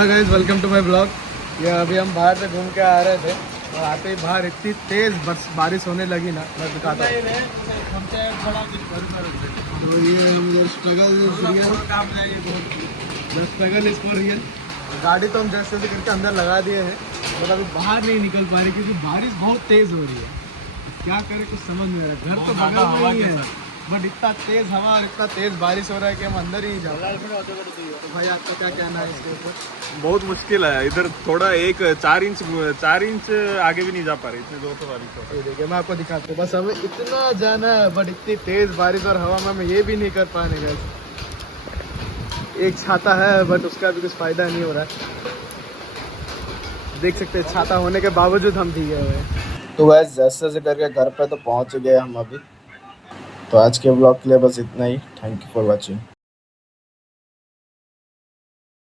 Hello guys, welcome to my blog. ये अभी हम बाहर से घूम के आ रहे थे और आते ही बाहर इतनी तेज़ बारिश होने लगी ना, मैं दिखाता हूँ। तो ये हम स्ट्रगल इज फॉर रियल। गाड़ी तो हम जैसे तैसे करके अंदर लगा दिए हैं, बट अभी बाहर नहीं निकल पा रही क्योंकि बारिश बहुत तेज़ हो रही है। क्या करें कुछ समझ नहीं आ रहा। घर तो बगल में ही है, बट इतना तेज़ हवा और इतना तेज़ बारिश हो रहा है कि हम अंदर ही नहीं जा रहे। तो भाई आपका क्या कहना है इसके ऊपर? बहुत मुश्किल है। इधर थोड़ा एक 4 इंच आगे भी नहीं जा पा रहे, इतने जोर से बारिश हो रही ये देखिए, मैं आपको दिखाता हूँ। बस हमें इतना जाना है, बट इतनी तेज़ बारिश और हवा में हम ये भी नहीं कर पा रहे हैं। एक छाता है बट उसका भी कुछ फ़ायदा नहीं हो रहा है। देख सकते हैं छाता होने के बावजूद हम भीगे हुए हैं। तो वैसे जैसे जैसे करके घर पे तो पहुंच गए हम अभी। तो आज के ब्लॉग के लिए बस इतना ही। Thank you for watching.